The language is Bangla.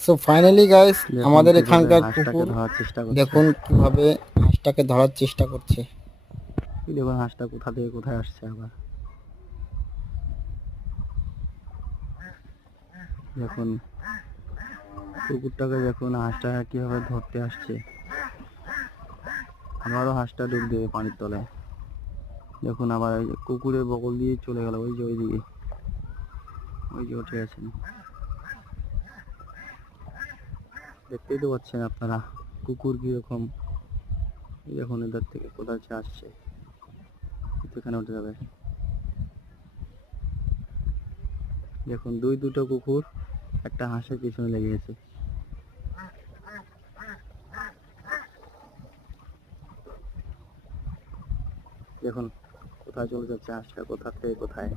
সো ফাইনালি গাইস, দেখুন আমাদের কিভাবে এখানকার হাঁসটাকে কুকুর ধরার চেষ্টা করছে। দেখুন কিভাবে হাঁসটাকে ধরার চেষ্টা করছে। এই দেখুন হাঁসটা কোথা থেকে কোথায় আসছে আবার। দেখুন কুকুরটাকে দেখুন হাঁসটা কিভাবে ধরতে আসছে। আমারও হাঁসটা ডুব দেবে পানির তলায়। দেখুন আবার ওই যে কুকুরের বগল দিয়ে চলে গেল, ওই যে ওইদিকে, ওই যে উঠে গেছেন। দেখতেই তো পাচ্ছেন আপনারা কুকুর কিরকম। এই দেখুন এদের থেকে কোথায় আসছে, এখানে উঠে যাবে। দেখুন দুটো কুকুর একটা হাঁসের পিছনে লেগে গেছে। দেখুন কোথায় চলে যাচ্ছে হাঁসটা, কোথা থেকে কোথায়।